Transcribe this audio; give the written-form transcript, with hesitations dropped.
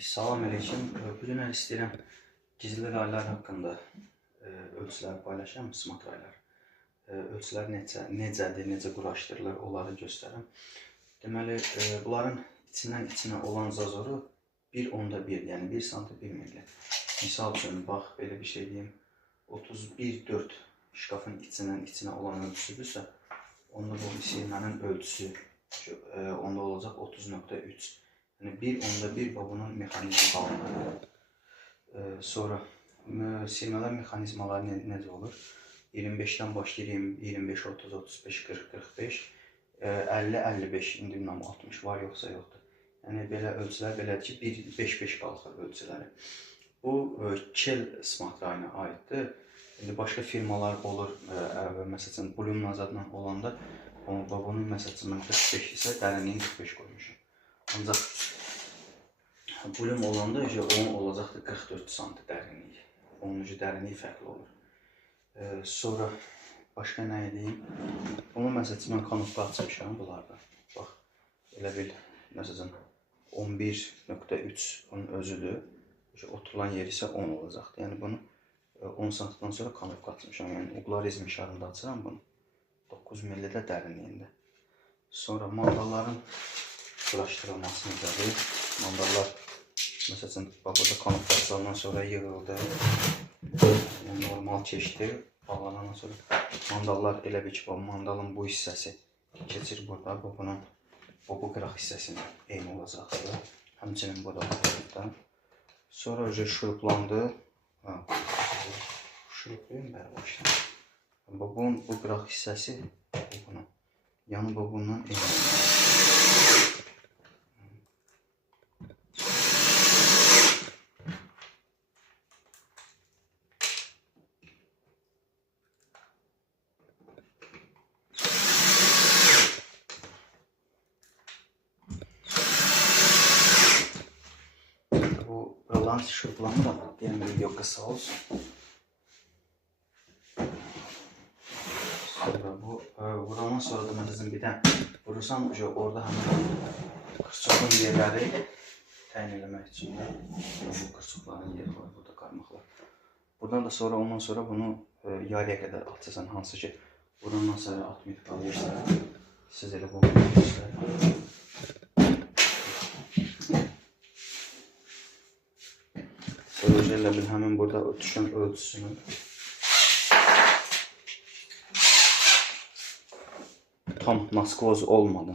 Salam aleyküm. Bu gün istəyirəm gizli raylar haqqında ölçülər paylaşam, smart raylar. Ölçülər necədir, necə quraşdırılır, onları göstərim. Deməli, bunların içindən içinə olan zazoru 1/1, yəni 1 sm 1 mm. Misal üçün, bax, belə bir şey deyim, 31/4 şkafın içindən içinə olan ölçüsüdürsə, onda bu silmənin ölçüsü onda olacaq 30.3. Yəni 1/1 bunun mexanizmi alınır. Sonra silmələr mexanizmaları necə olur? 25-dən başlayır, 25, 30, 35, 40, 45, 50, 55, indi bilməm 60 var yoxsa yoxdur. Yəni belə ölçülər belədir ki, 5-5 qalxır ölçüləri. Bu Kel smart rayına aiddir. İndi başqa firmalar olur, məsələn, Bloom nazadla olanda, bunun məsələn 45 isə dərinliyi 45 qoymuşum. Ancaq Bloom olanda onun olacaqdır 44 cm dərinliyi. Onun dərinliyi fərqli olur. Sonra başqa nə edeyim? Bunu məsələn mən kanopka açmışam bunlarda. Bax, elə bil məsələn 11.3 bunun özüdür. Oturulan yer isə 10 olacaqdır. Yəni bunu 10 cm-dan sonra kanopka açmışam. Yəni uqlarizm işarında açıram bunu. 9 mm-də dərinliyində. Sonra mandalların quraşdırılması necədir? Mandallar məsələn, burada kanopkasından sonra yığıldı. Yəni normal keçdi. Bağlanandan sonra mandallar elə bir ki, mandalın bu hissəsi keçir burada. Bu qıraq hissəsinin eyni olacaqdır. Həmçinin bu da burada. Sonra şuruplandı. Şuruplayım bəri başlayalım. Bu qıraq hissəsi bunun. Yəni bu bundan eyni olacaq. Buradan şuruplanır, deyəm video qısa olsun. Sonra vurandan sonra da məsələn bir dənə vurursan, orada həmin qırçoqun yerləri təyin eləmək üçün bu qırçoqların yeri var, burada qarmaqlar. Buradan da sonra, ondan sonra bunu yarıya qədər atırsan, hansı ki vurandan sonra 60 qalırsa, siz elə bunu göstərin. Sonra elə bil həmin burada düşən ölçüsünü tam naskoz olmadı.